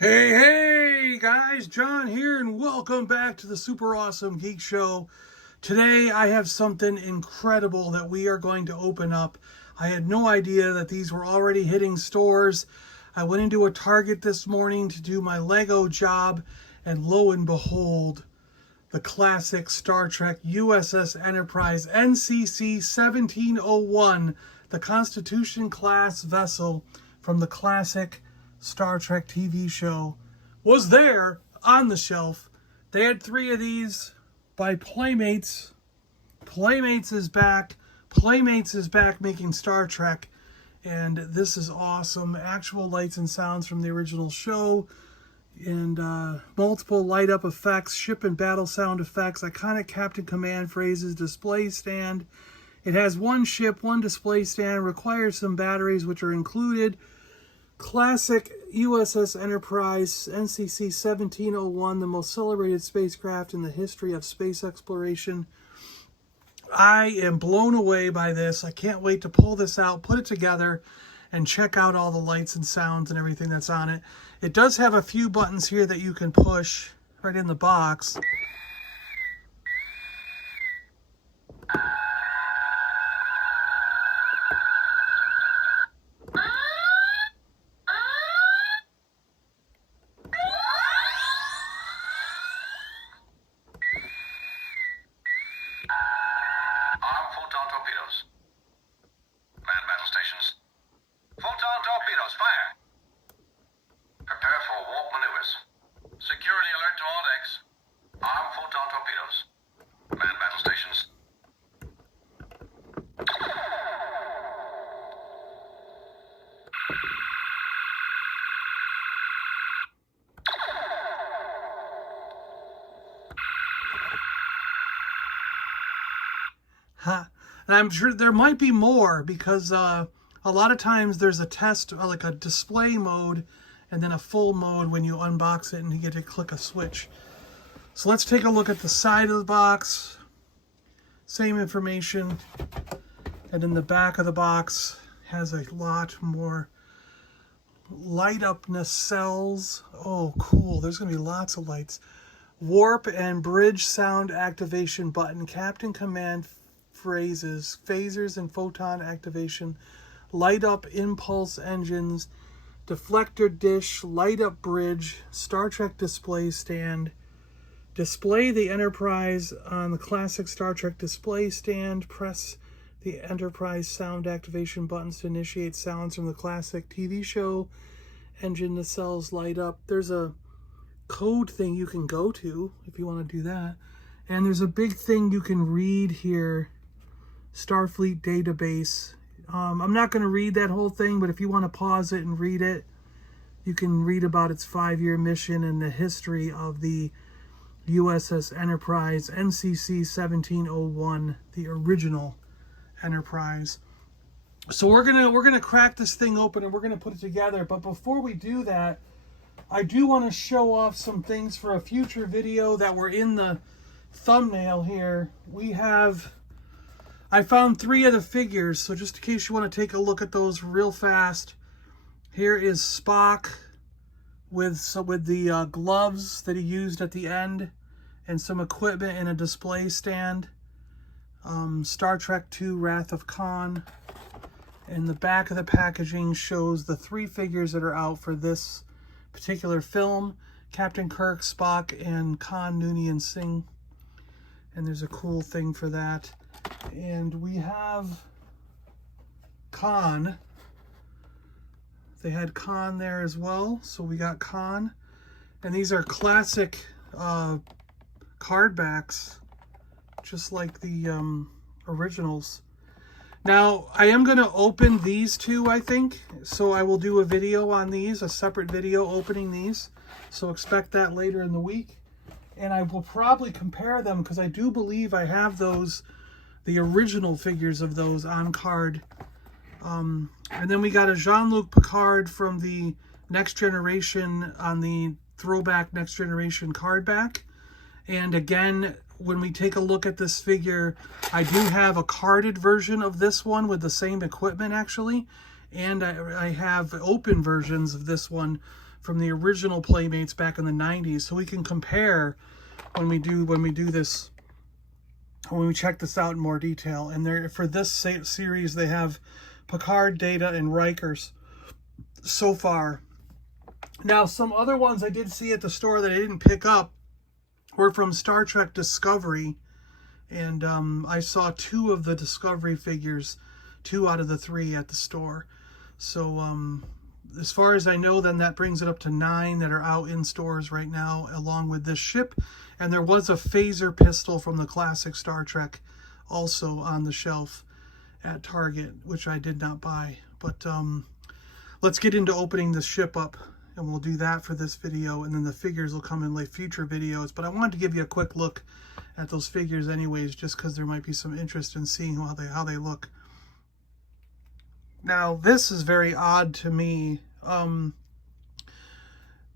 Hey guys, John here, and welcome back to the Super Awesome Geek Show. Today I have something incredible that we are going to open up. I had no idea that these were already hitting stores. I went into a Target this morning to do my Lego job, and lo and behold, the classic Star Trek USS Enterprise NCC-1701, the Constitution class vessel from the classic Star Trek TV show, was there on the shelf. They had 3 of these by Playmates. Playmates is back. Playmates is back making Star Trek, and this is awesome. Actual lights and sounds from the original show, and multiple light up effects, ship and battle sound effects, iconic Captain Command phrases, display stand. It has 1 ship, 1 display stand, requires some batteries which are included. Classic USS Enterprise NCC-1701, the most celebrated spacecraft in the history of space exploration. I am blown away by this. I can't wait to pull this out, put it together, and check out all the lights and sounds and everything that's on it. It does have a few buttons here that you can push right in the box. Photon torpedoes. Man battle stations. Photon torpedoes, fire! Prepare for warp maneuvers. Security alert to all decks. Arm photon torpedoes. Man battle stations. And I'm sure there might be more, because a lot of times there's a test, like a display mode, and then a full mode when you unbox it and you get to click a switch. So let's take a look at the side of the box. Same information. And then the back of the box has a lot more light up nacelles. Oh, cool. There's going to be lots of lights. Warp and bridge sound activation button. Captain Command phrases, phasers and photon activation, light up impulse engines, deflector dish, light up bridge, Star Trek display stand, display the Enterprise on the classic Star Trek display stand, press the Enterprise sound activation buttons to initiate sounds from the classic TV show, engine nacelles light up. There's a code thing you can go to if you want to do that, and there's a big thing you can read here, Starfleet database. I'm not going to read that whole thing, but if you want to pause it and read it, you can read about its 5-year mission and the history of the USS Enterprise NCC-1701, the original Enterprise. So we're gonna crack this thing open and we're gonna put it together. But before we do that, I do want to show off some things for a future video that were in the thumbnail here. I found 3 of the figures, so just in case you want to take a look at those real fast. Here is Spock with the gloves that he used at the end, and some equipment and a display stand. Star Trek II Wrath of Khan. And the back of the packaging shows the 3 figures that are out for this particular film: Captain Kirk, Spock, and Khan Noonien Singh. And there's a cool thing for that. And we have Khan. They had Khan there as well, so we got Khan. And these are classic card backs, just like the originals. Now, I am going to open these 2, I think, so I will do a video on these, a separate video opening these, so expect that later in the week. And I will probably compare them, because I do believe I have those, the original figures of those on card. And then we got a Jean-Luc Picard from the Next Generation on the throwback Next Generation card back. And again, when we take a look at this figure, I do have a carded version of this one with the same equipment actually. and I have open versions of this one from the original Playmates back in the 90s, so we can compare when we do this, when we check this out in more detail. And there, for this series, they have Picard, Data, and Riker's so far. Now, some other ones I did see at the store that I didn't pick up were from Star Trek Discovery, and I saw 2 of the Discovery figures, 2 out of the 3 at the store. So as far as I know, then that brings it up to 9 that are out in stores right now, along with this ship. And there was a phaser pistol from the classic Star Trek also on the shelf at Target, which I did not buy. But let's get into opening the ship up, and we'll do that for this video, and then the figures will come in future videos. But I wanted to give you a quick look at those figures anyways, just because there might be some interest in seeing how they look. Now, this is very odd to me.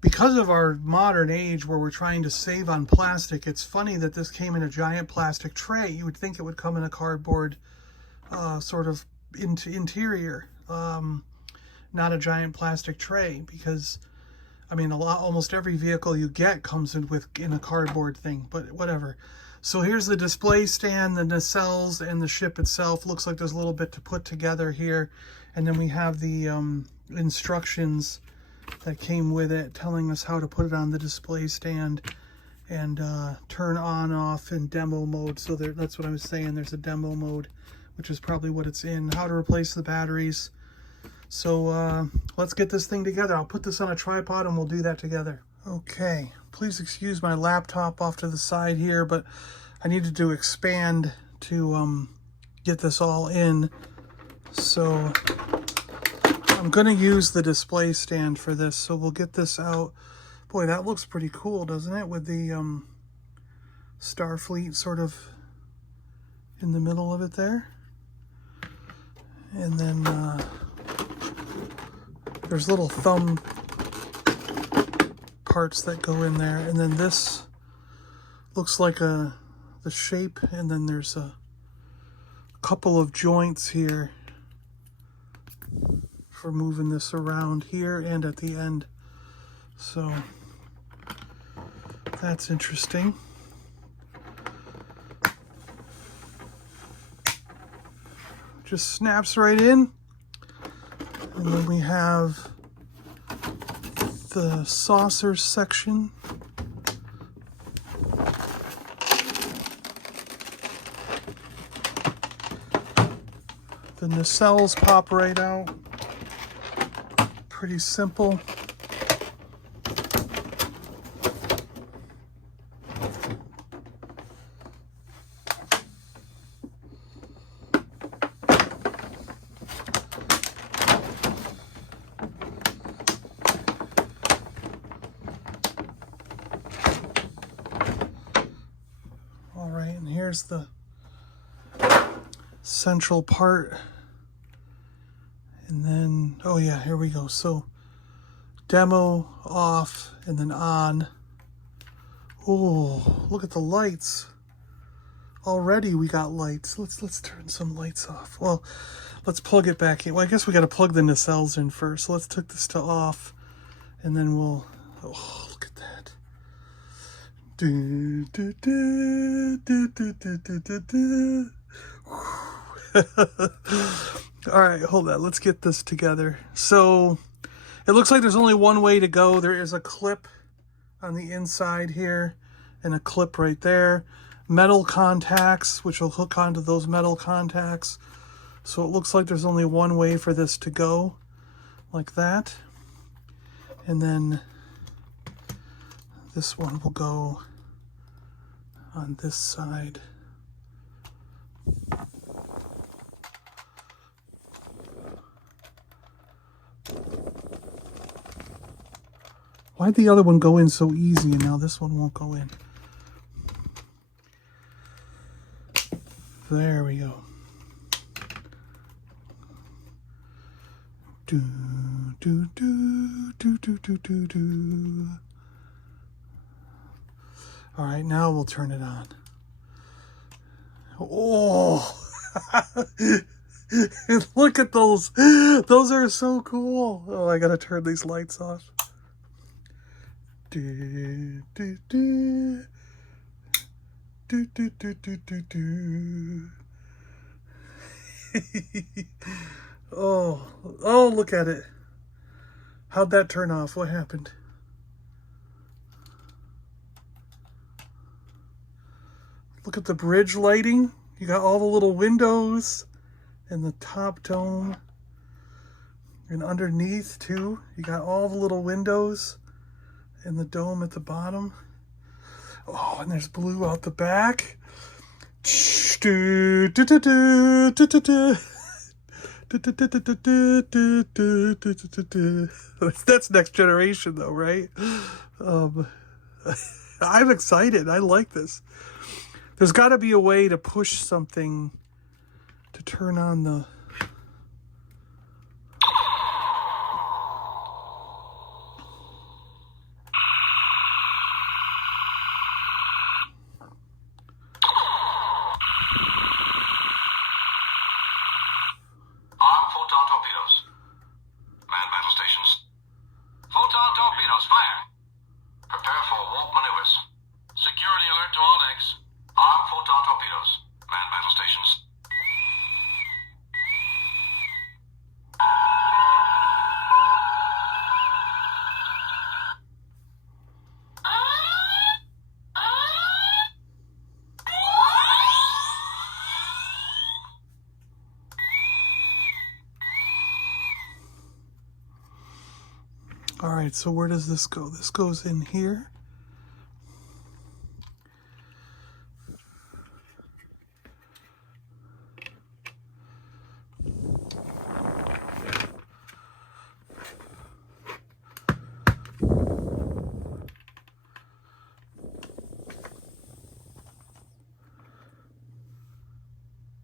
Because of our modern age where we're trying to save on plastic, it's funny that this came in a giant plastic tray. You would think it would come in a cardboard sort of interior, not a giant plastic tray, because I mean, almost every vehicle you get comes in a cardboard thing, but whatever. So here's the display stand, the nacelles, and the ship itself. Looks like there's a little bit to put together here. And then we have the instructions that came with it, telling us how to put it on the display stand and turn on, off in demo mode. So that's what I was saying, there's a demo mode, which is probably what it's in. How to replace the batteries. So let's get this thing together. I'll put this on a tripod and we'll do that together. Okay, please excuse my laptop off to the side here, but I needed to expand to get this all in. So I'm going to use the display stand for this, so we'll get this out. Boy, that looks pretty cool, doesn't it? With the Starfleet sort of in the middle of it there. And then there's little thumb parts that go in there. And then this looks like the shape, and then there's a couple of joints here for moving this around here and at the end. So that's interesting. Just snaps right in. And then we have the saucer section. The nacelles pop right out. Pretty simple. All right, and here's the central part. And then, oh yeah, here we go. So demo, off, and then on. Oh, look at the lights. Already we got lights. Let's turn some lights off. Well, let's plug it back in. Well, I guess we got to plug the nacelles in first. So let's take this to off, and then we'll, oh, look at that. Do, do, do, do, do, do, do, do. All right, hold on. Let's get this together. So it looks like there's only one way to go. There is a clip on the inside here and a clip right there. Metal contacts, which will hook onto those metal contacts. So it looks like there's only one way for this to go, like that. And then this one will go on this side. Why'd the other one go in so easy and now this one won't go in? There we go. Do, do, do, do, do, do, do, do. All right, now we'll turn it on. Oh! Look at those. Those are so cool. Oh, I gotta turn these lights off. Do, do, do. Do, do, do, do, do, do. Oh, look at it. How'd that turn off? What happened? Look at the bridge lighting. You got all the little windows and the top dome. And underneath, too, you got all the little windows and the dome at the bottom. Oh, and there's blue out the back. That's Next Generation, though, right? I'm excited. I like this. There's got to be a way to push something to turn on the... Arm photon torpedoes. Man battle stations. Photon torpedoes, fire. Prepare for warp maneuvers. Security alert to all decks. Arm photon torpedoes. Man battle stations. All right, so where does this go? This goes in here.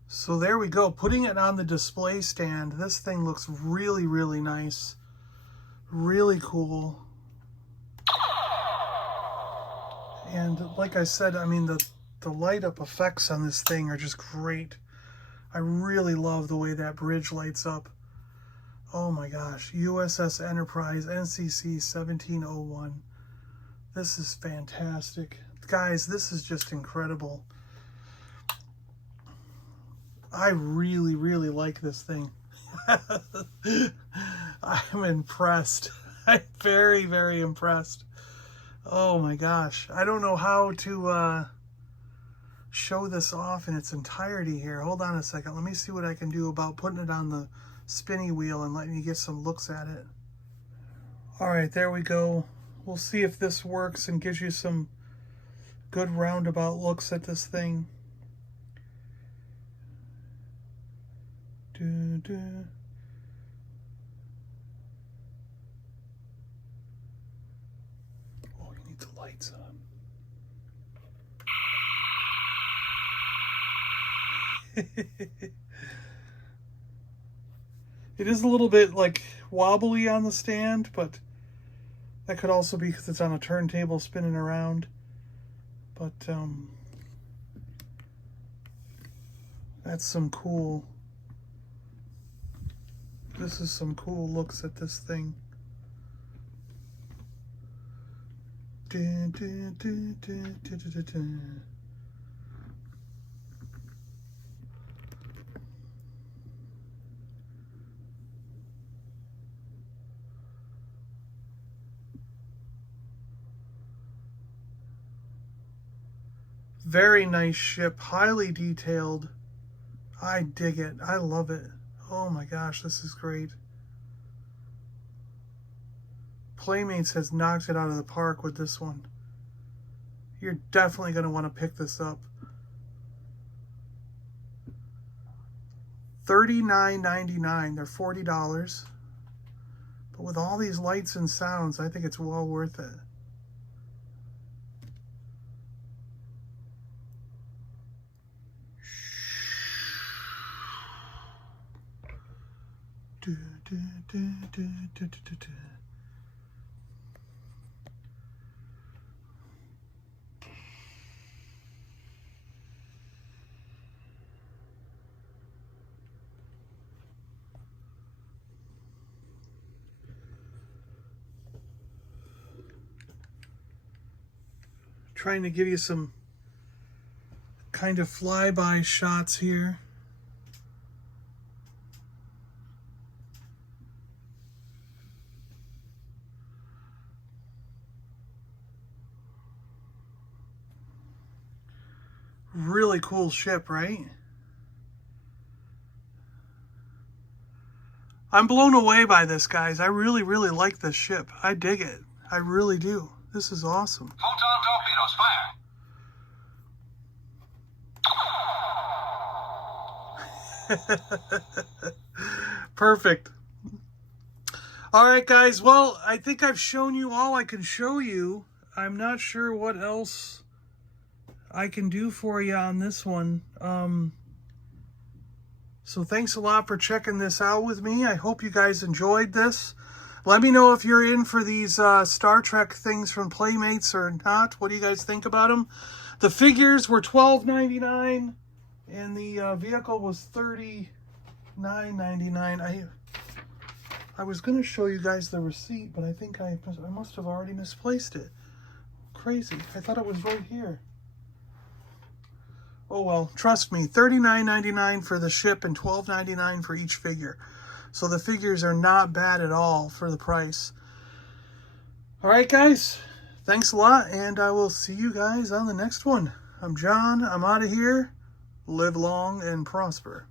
So there we go. Putting it on the display stand. This thing looks really, really nice. Really cool. And like I said, I mean, the light up effects on this thing are just great. I really love the way that bridge lights up. Oh my gosh. USS Enterprise, NCC-1701. This is fantastic. Guys, this is just incredible. I really, really like this thing. I'm impressed. I'm very, very impressed. Oh my gosh. I don't know how to show this off in its entirety here. Hold on a second. Let me see what I can do about putting it on the spinny wheel and letting you get some looks at it. All right, there we go. We'll see if this works and gives you some good roundabout looks at this thing. Oh, you need the lights on. It is a little bit like wobbly on the stand, but that could also be because it's on a turntable spinning around. But that's some cool... This is some cool looks at this thing. Very nice ship, highly detailed. I dig it. I love it. Oh my gosh, this is great. Playmates has knocked it out of the park with this one. You're definitely going to want to pick this up. $39.99. They're $40. But with all these lights and sounds, I think it's well worth it. trying to give you some kind of flyby shots here. Really cool ship, right? I'm blown away by this, guys. I really, really like this ship. I dig it. I really do. This is awesome. Photon torpedoes, fire! Perfect. All right, guys. Well, I think I've shown you all I can show you. I'm not sure what else I can do for you on this one. So thanks a lot for checking this out with me. I hope you guys enjoyed this. Let me know if you're in for these Star Trek things from Playmates or not. What do you guys think about them? The figures were $12.99 and the vehicle was $39.99. I was going to show you guys the receipt, but I think I must have already misplaced it. Crazy. I thought it was right here. Oh well, trust me, $39.99 for the ship and $12.99 for each figure. So the figures are not bad at all for the price. Alright guys, thanks a lot, and I will see you guys on the next one. I'm John, I'm out of here. Live long and prosper.